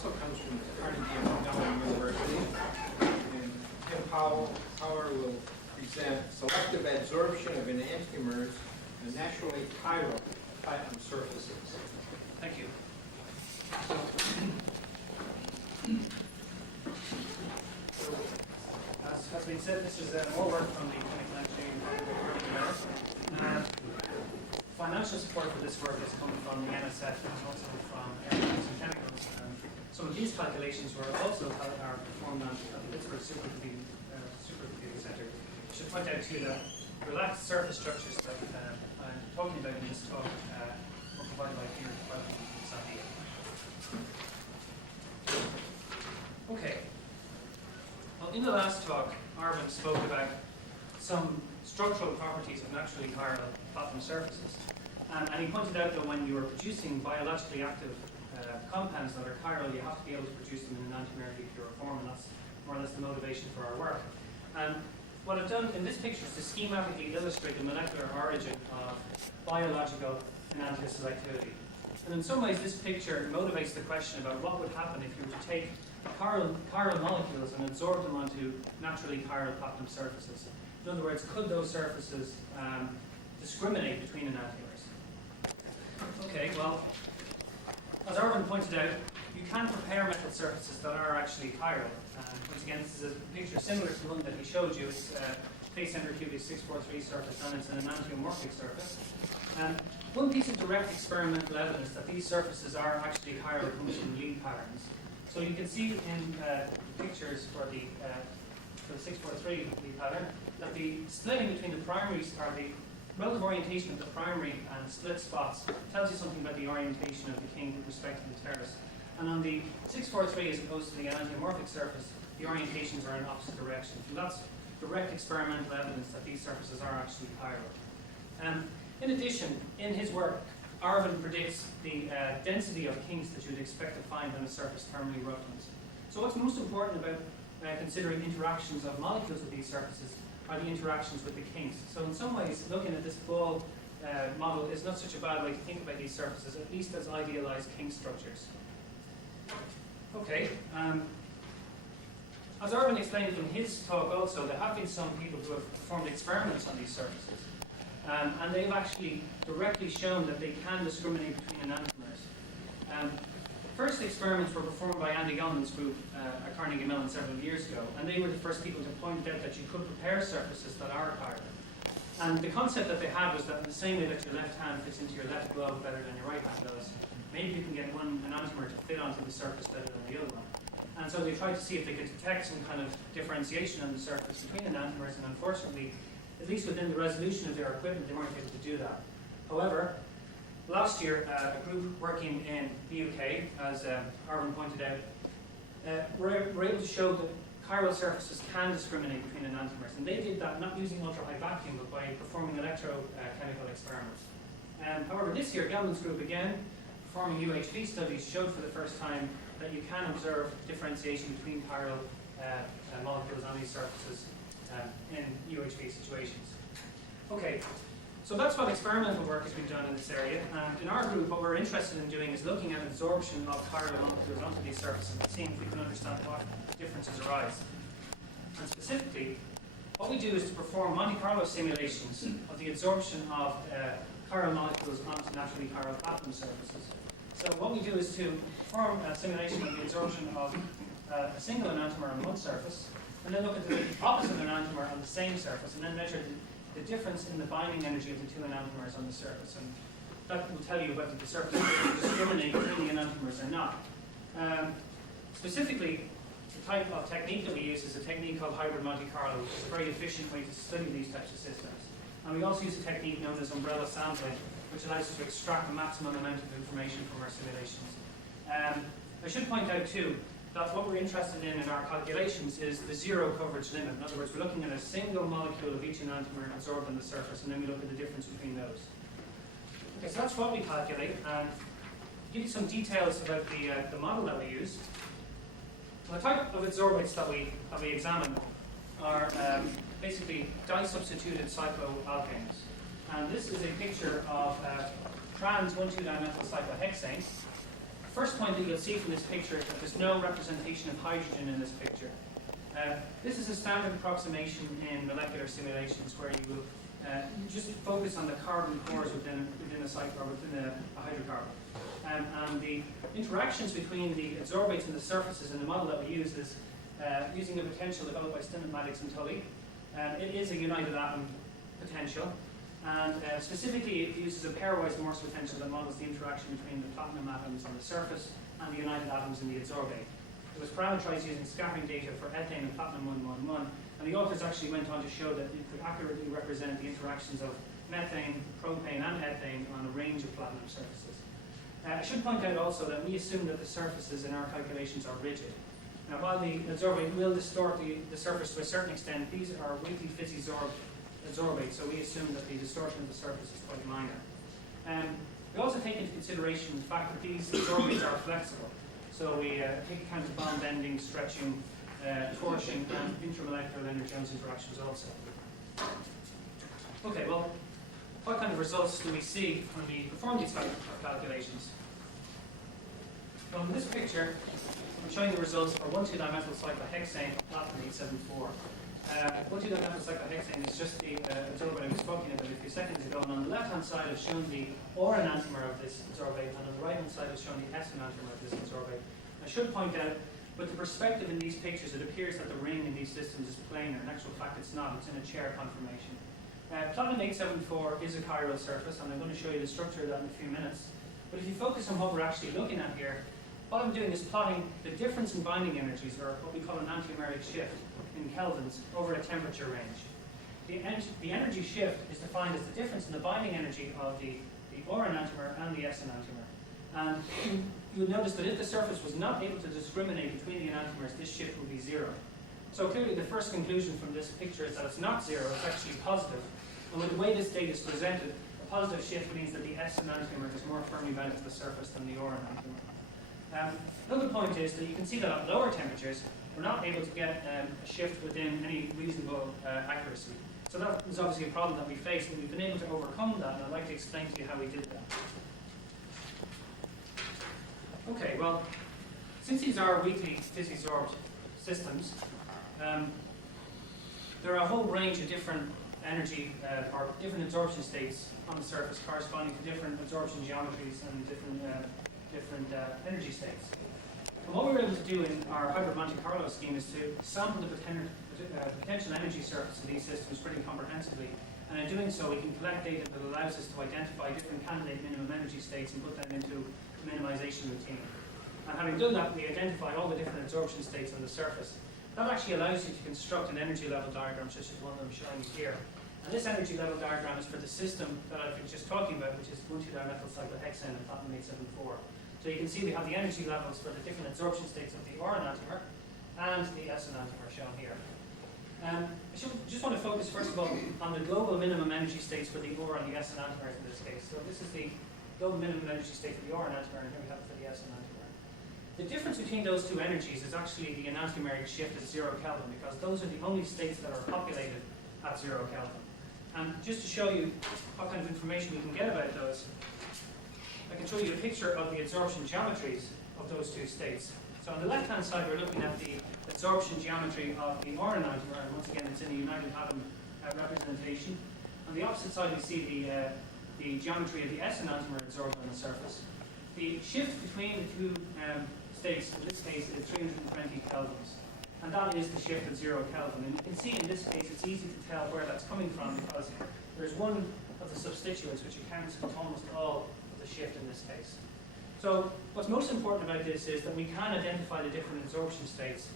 also comes from Carnegie Mellon University. And Tim Power will present selective adsorption of enantiomers and naturally chiral platinum surfaces. Thank you. As has been said, this is more work from the Chemical Engineering Department of Carnegie Mellon. Financial support for this work has come from the NSF and also from Aeronautics and Chemicals. Some of these calculations were also performed at the Pittsburgh Supercomputing Center. I should point out to you that relaxed surface structures that I'm talking about in this talk were provided by Peter from Sandia. Okay. Well, in the last talk, Arvin spoke about some structural properties of naturally chiral platinum surfaces. And he pointed out that when you are producing biologically active compounds that are chiral, you have to be able to produce them in an enantiomerically pure form, and that's more or less the motivation for our work. And what I've done in this picture is to schematically illustrate the molecular origin of biological enantioselectivity. And in some ways, this picture motivates the question about what would happen if you were to take chiral molecules and absorb them onto naturally chiral platinum surfaces. In other words, could those surfaces discriminate between enantiomers? Okay, well, as Arvin pointed out, you can prepare metal surfaces that are actually chiral. Once again, this is a picture similar to the one that he showed you. It's face center cubic 643 surface, and it's an enantiomorphic surface. One piece of direct experimental evidence that these surfaces are actually chiral comes from lead patterns. So you can see in pictures for the 643 lead pattern that the splitting between the primaries, or the relative orientation of the primary and split spots, tells you something about the orientation of the king with respect to the terrace. And on the 643, as opposed to the enantiomorphic surface, the orientations are in opposite directions. And that's direct experimental evidence that these surfaces are actually chiral. In addition, in his work, Arvin predicts the density of kinks that you'd expect to find on a surface thermally roughness. So what's most important about considering interactions of molecules with these surfaces are the interactions with the kinks. So in some ways, looking at this ball model is not such a bad way to think about these surfaces, at least as idealized kink structures. Okay. As Arvin explained in his talk also, there have been some people who have performed experiments on these surfaces. And they've actually directly shown that they can discriminate between enantiomers. First experiments were performed by Andy Yeoman's group at Carnegie Mellon several years ago, and they were the first people to point out that you could prepare surfaces that are chiral. And the concept that they had was that in the same way that your left hand fits into your left glove better than your right hand does, maybe you can get one enantiomer to fit onto the surface better than the other one. And so they tried to see if they could detect some kind of differentiation on the surface between enantiomers, and unfortunately, at least within the resolution of their equipment, they weren't able to do that. However, last year, a group working in the UK, as Arvin pointed out, were able to show that chiral surfaces can discriminate between enantiomers. And they did that not using ultra-high vacuum, but by performing electrochemical experiments. However, this year, Gelman's group, again, performing UHV studies, showed for the first time that you can observe differentiation between chiral molecules on these surfaces in UHV situations. Okay, so that's what experimental work has been done in this area. And in our group, what we're interested in doing is looking at absorption of chiral molecules onto these surfaces and seeing if we can understand what differences arise. And specifically, what we do is to perform Monte Carlo simulations of the absorption of chiral molecules onto naturally chiral platinum surfaces. So what we do is to perform a simulation of the absorption of a single enantiomer on one surface, and then look at the opposite enantiomer on the same surface, and then measure the difference in the binding energy of the two enantiomers on the surface. And that will tell you whether the surface will discriminate between the enantiomers or not. Specifically, the type of technique that we use is a technique called hybrid Monte Carlo, which is a very efficient way to study these types of systems. And we also use a technique known as umbrella sampling, which allows us to extract the maximum amount of information from our simulations. I should point out too that what we're interested in our calculations is the zero coverage limit. In other words, we're looking at a single molecule of each enantiomer absorbed on the surface, and then we look at the difference between those. Okay, so that's what we calculate. And to give you some details about the model that we use. So the type of adsorbates that we examine are basically di-substituted cycloalkanes. And this is a picture of trans 1,2-dimethyl cyclohexane. First point that you'll see from this picture is that there's no representation of hydrogen in this picture. This is a standard approximation in molecular simulations where you will just focus on the carbon cores within a cycle or within a hydrocarbon. And the interactions between the adsorbates and the surfaces in the model that we use is using a potential developed by Stimatematics and Tully. It is a united atom potential, and specifically it uses a pairwise Morse potential that models the interaction between the platinum atoms on the surface and the united atoms in the adsorbate. It was parameterized using scattering data for ethane and platinum 111, and the authors actually went on to show that it could accurately represent the interactions of methane, propane, and ethane on a range of platinum surfaces. I should point out also that we assume that the surfaces in our calculations are rigid. Now, while the adsorbate will distort the surface to a certain extent, these are weakly fizzy-sorbed adsorbates, so we assume that the distortion of the surface is quite minor. We also take into consideration the fact that these adsorbates are flexible. So we take account of bond bending, stretching, torsion, and intermolecular energy-Jones interactions also. Okay, well, what kind of results do we see when we perform these calculations? Well, in this picture, I'm showing the results for 1,2-dimethyl cyclohexane of platinum 874. 1,2-dimethyl cyclohexane is just the adsorbate I was talking about a few seconds ago, and on the left-hand side I've shown the OR enantiomer of this adsorbate, and on the right-hand side I've shown the S enantiomer of this adsorbate. I should point out, with the perspective in these pictures, it appears that the ring in these systems is planar. In actual fact, it's not. It's in a chair conformation. Platinum 874 is a chiral surface, and I'm going to show you the structure of that in a few minutes. But if you focus on what we're actually looking at here, what I'm doing is plotting the difference in binding energies, or what we call an enantiomeric shift, in kelvins over a temperature range. The energy shift is defined as the difference in the binding energy of the OR enantiomer and the S enantiomer. And you would notice that if the surface was not able to discriminate between the enantiomers, this shift would be zero. So clearly the first conclusion from this picture is that it's not zero, it's actually positive. And with the way this data is presented, a positive shift means that the S enantiomer is more firmly bound to the surface than the OR enantiomer. Another point is that you can see that at lower temperatures, we're not able to get a shift within any reasonable accuracy. So that is obviously a problem that we face, but we've been able to overcome that, and I'd like to explain to you how we did that. Okay, well, since these are weakly fizzy-sorbed systems, there are a whole range of different energy or different absorption states on the surface corresponding to different absorption geometries and different energy states. And what we were able to do in our hybrid Monte Carlo scheme is to sample the potential energy surface of these systems pretty comprehensively. And in doing so, we can collect data that allows us to identify different candidate minimum energy states and put them into a minimization routine. And having done that, we identified all the different absorption states on the surface. That actually allows you to construct an energy level diagram such as the one that I'm showing you here. And this energy level diagram is for the system that I've been just talking about, which is 1,2-dimethyl cyclohexane and platinum 874. So you can see we have the energy levels for the different absorption states of the OR enantiomer and the S enantiomer shown here. I just want to focus first of all on the global minimum energy states for the OR and the S enantiomers in this case. So this is the global minimum energy state for the OR enantiomer, and here we have it for the S enantiomer. The difference between those two energies is actually the enantiomeric shift at 0 Kelvin, because those are the only states that are populated at 0 Kelvin. And just to show you what kind of information we can get about those, I can show you a picture of the adsorption geometries of those two states. So on the left-hand side, we're looking at the adsorption geometry of the OR enantiomer, and once again, it's in the united atom representation. On the opposite side, we see the geometry of the S enantiomer adsorbed on the surface. The shift between the two states, in this case, is 320 kelvins. And that is the shift at 0 Kelvin. And you can see in this case, it's easy to tell where that's coming from because there's one of the substituents which accounts for almost all of the shift in this case. So what's most important about this is that we can identify the different absorption states.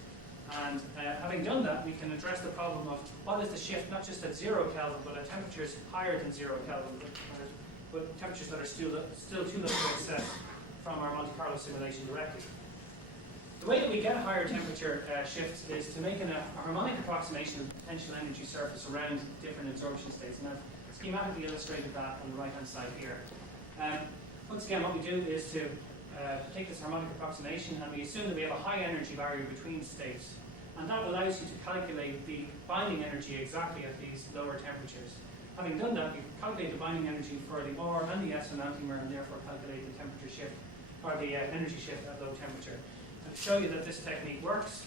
And having done that, we can address the problem of what is the shift, not just at 0 Kelvin, but at temperatures higher than 0 Kelvin, but temperatures that are still too low to access from our Monte Carlo simulation directly. The way that we get higher temperature shifts is to make a harmonic approximation of the potential energy surface around different absorption states. And I've schematically illustrated that on the right-hand side here. Once again, what we do is to take this harmonic approximation, and we assume that we have a high energy barrier between states. And that allows you to calculate the binding energy exactly at these lower temperatures. Having done that, we calculate the binding energy for the OR and the S enantiomer, and therefore calculate the temperature shift or the energy shift at low temperature. And to show you that this technique works,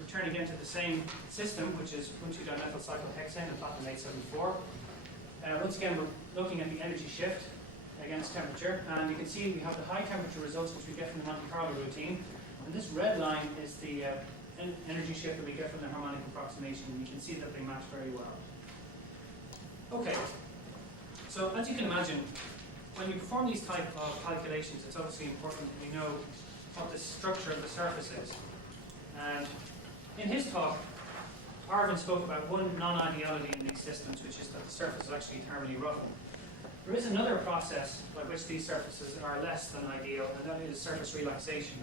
return again to the same system, which is 1,2-dimethyl cyclohexane and platinum 874. Once again, we're looking at the energy shift against temperature, and you can see we have the high temperature results which we get from the Monte Carlo routine, and this red line is the energy shift that we get from the harmonic approximation, and you can see that they match very well. Okay, so as you can imagine, when you perform these type of calculations, it's obviously important that we know what the structure of the surface is. And in his talk, Arvin spoke about one non-ideality in these systems, which is that the surface is actually thermally roughened. There is another process by which these surfaces are less than ideal, and that is surface relaxation.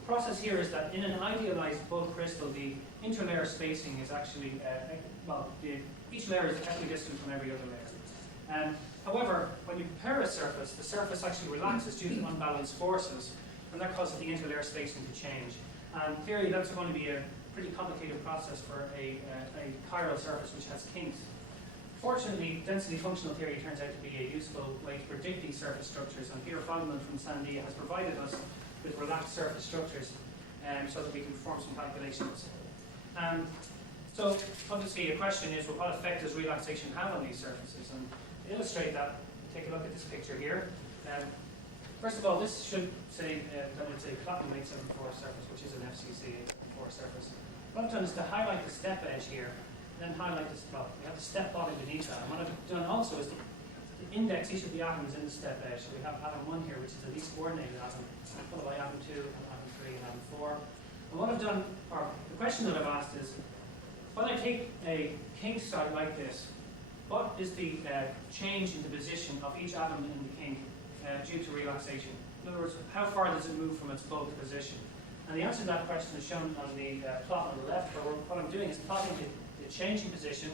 The process here is that in an idealized bulk crystal, the interlayer spacing is actually, each layer is equidistant from every other layer. However, when you prepare a surface, the surface actually relaxes due to unbalanced forces, and that causes the interlayer spacing to change. And in theory, that's going to be a pretty complicated process for a chiral surface which has kinks. Fortunately, density functional theory turns out to be a useful way to predict these surface structures, and Peter Feldman from Sandia has provided us with relaxed surface structures so that we can perform some calculations. So obviously a question is, well, what effect does relaxation have on these surfaces? And to illustrate that, take a look at this picture here. First of all, this should say that it's a platinum 874 surface, which is an FCC 874 surface. What I've done is to highlight the step edge here, and then highlight this, well, we have the step body beneath that. And what I've done also is to index each of the atoms in the step edge. So we have atom 1 here, which is the least coordinated atom, followed by atom 2, and atom 3, and atom 4. And what I've done, or the question that I've asked is, when I take a kink site like this, what is the change in the position of each atom in the kink due to relaxation? In other words, how far does it move from its bulk position? And the answer to that question is shown on the plot on the left, where what I'm doing is plotting the change in position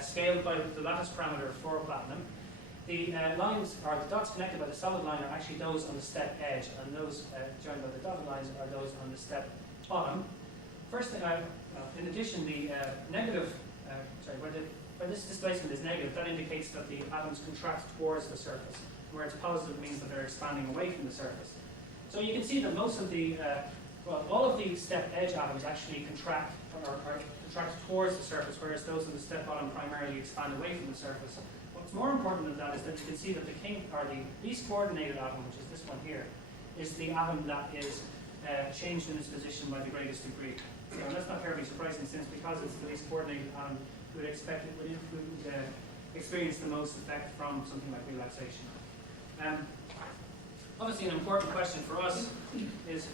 scaled by the lattice parameter for platinum. The lines, or the dots connected by the solid line, are actually those on the step edge, and those joined by the dotted lines are those on the step bottom. First thing, in addition, the negative, where this displacement is negative, that indicates that the atoms contract towards the surface, where it's positive means that they're expanding away from the surface. So you can see that most of the, all of the step edge atoms actually contract towards the surface, whereas those on the step bottom primarily expand away from the surface. What's more important than that is that you can see that the kink, or the least coordinated atom, which is this one here, is the atom that is changed in its position by the greatest degree. So that's not terribly surprising, since because it's the least coordinated atom, we would expect it would experience the most effect from something like relaxation. Obviously, an important question for us is,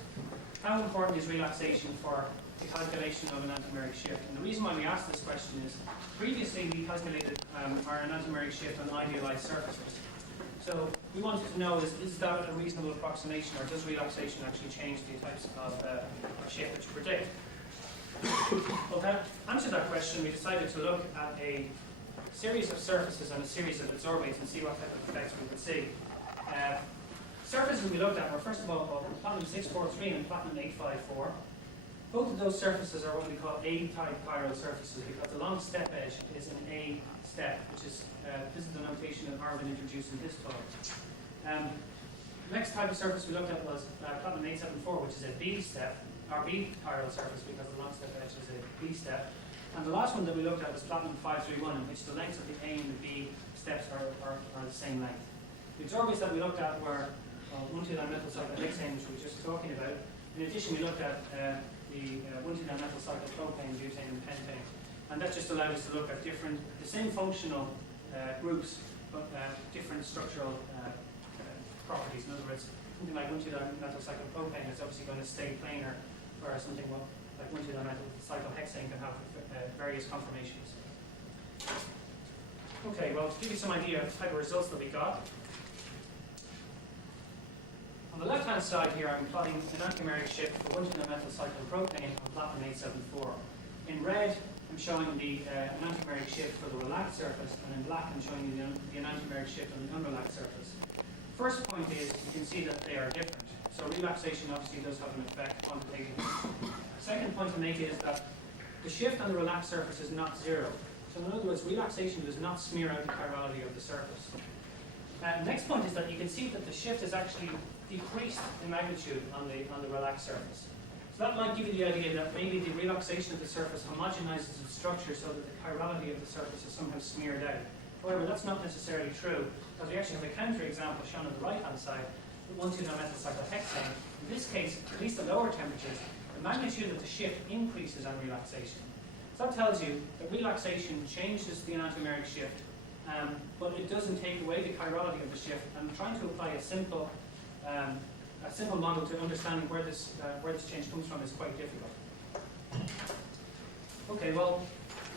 how important is relaxation for the calculation of an enantiomeric shift? And the reason why we asked this question is, previously we calculated our enantiomeric shift on idealized surfaces. So we wanted to know, is that a reasonable approximation, or does relaxation actually change the types of shift that you predict? Well, to answer that question, we decided to look at a series of surfaces and a series of adsorbates and see what type of effects we would see. Surfaces we looked at were, first of all, platinum 643 and platinum 854. Both of those surfaces are what we call A-type chiral surfaces, because the long step edge is an A step, which is, this is the notation that Arvin introduced in his talk. The next type of surface we looked at was platinum 874, which is a B step, or B chiral surface, because the long step edge is a B step. And the last one that we looked at was platinum 531, in which the lengths of the A and the B steps are the same length. The adsorbates that we looked at were 1,2-dimethyl cyclohexane, which we were just talking about. In addition, we looked at the 1,2-dimethyl cyclopropane, butane, and pentane. And that just allowed us to look at the same functional groups, but different structural properties. In other words, something like 1,2-dimethyl cyclopropane is obviously going to stay planar, whereas something like 1,2-dimethyl cyclohexane can have various conformations. Okay, well, to give you some idea of the type of results that we got, on the left-hand side here, I'm plotting an enantiomeric shift for 1,2-dimethyl cyclopropane on platinum 874. In red, I'm showing the enantiomeric shift for the relaxed surface, and in black, I'm showing you the enantiomeric shift on the unrelaxed surface. First point is, you can see that they are different. So relaxation obviously does have an effect quantitatively. Second point to make is that the shift on the relaxed surface is not zero. So in other words, relaxation does not smear out the chirality of the surface. Next point is that you can see that the shift is actually decreased in magnitude on the relaxed surface. So that might give you the idea that maybe the relaxation of the surface homogenizes the structure so that the chirality of the surface is somehow smeared out. However, that's not necessarily true, because we actually have a counterexample shown on the right-hand side, the 1,2-dimethylcyclohexane. In this case, at least at lower temperatures, the magnitude of the shift increases on relaxation. So that tells you that relaxation changes the enantiomeric shift, but it doesn't take away the chirality of the shift. And trying to apply a simple model to understanding where this change comes from is quite difficult. Okay, well,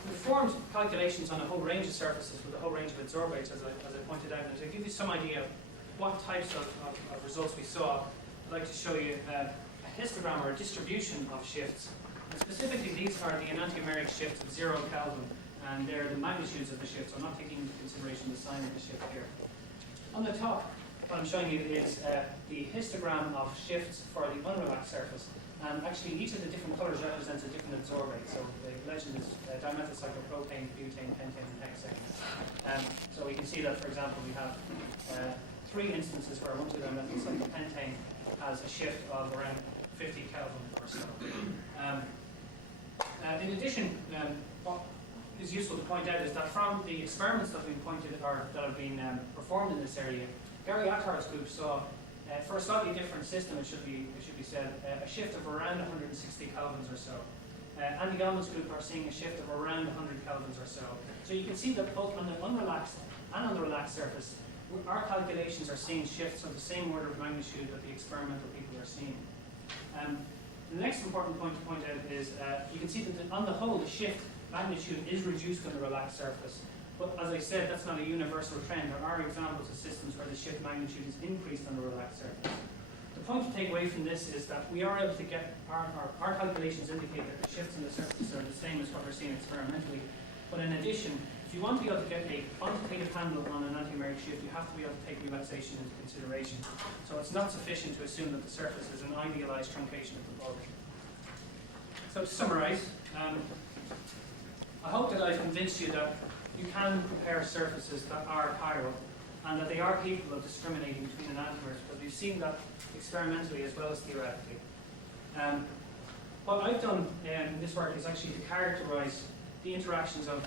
we performed calculations on a whole range of surfaces with a whole range of adsorbates, as I pointed out. And to give you some idea of what types of results we saw, I'd like to show you a histogram or a distribution of shifts. And specifically, these are the enantiomeric shifts at 0 Kelvin, and they're the magnitudes of the shift, so I'm not taking into consideration the sign of the shift here. On the top, what I'm showing you is the histogram of shifts for the unrelaxed surface. And actually, each of the different colors represents a different adsorbate. So the legend is dimethylcyclopropane, butane, pentane, and hexane. So we can see that, for example, we have 3 instances where 1,2-dimethylcyclopentane has a shift of around 50 Kelvin or so. In addition, what is useful to point out is that from the experiments that have been performed in this area, Gary Attar's group saw, for a slightly different system, it should be said, a shift of around 160 kelvins or so. Andy Gellman's group are seeing a shift of around 100 kelvins or so. So you can see that both on the unrelaxed and on the relaxed surface, our calculations are seeing shifts of the same order of magnitude that the experimental people are seeing. The next important point to point out is you can see that on the whole, the shift magnitude is reduced on the relaxed surface. But as I said, that's not a universal trend. There are examples of systems where the shift magnitude is increased on the relaxed surface. The point to take away from this is that we are able to get, our calculations indicate that the shifts on the surface are the same as what we're seeing experimentally. But in addition, if you want to be able to get a quantitative handle on an enantiomeric shift, you have to be able to take relaxation into consideration. So it's not sufficient to assume that the surface is an idealized truncation of the bulk. So to summarize, I hope that I've convinced you that you can compare surfaces that are chiral and that they are capable of discriminating between enantiomers, because we've seen that experimentally as well as theoretically. What I've done in this work is actually to characterize the interactions of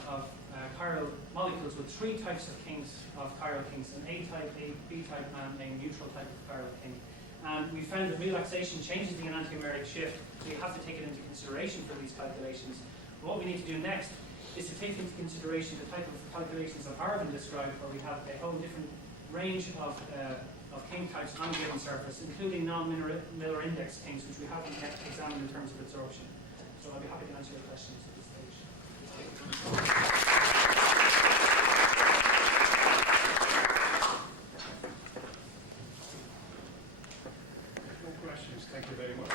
chiral molecules with 3 types of kinks, of chiral kinks: an A-type, a B-type, and a neutral type of chiral kink. And we found that relaxation changes the enantiomeric shift, so you have to take it into consideration for these calculations. But what we need to do next is to take into consideration the type of calculations that Arvin described, where we have a whole different range of kink types on a given surface, including non-Miller index kinks, which we haven't yet examined in terms of adsorption. So I'll be happy to answer your questions at this stage. No questions. Thank you very much.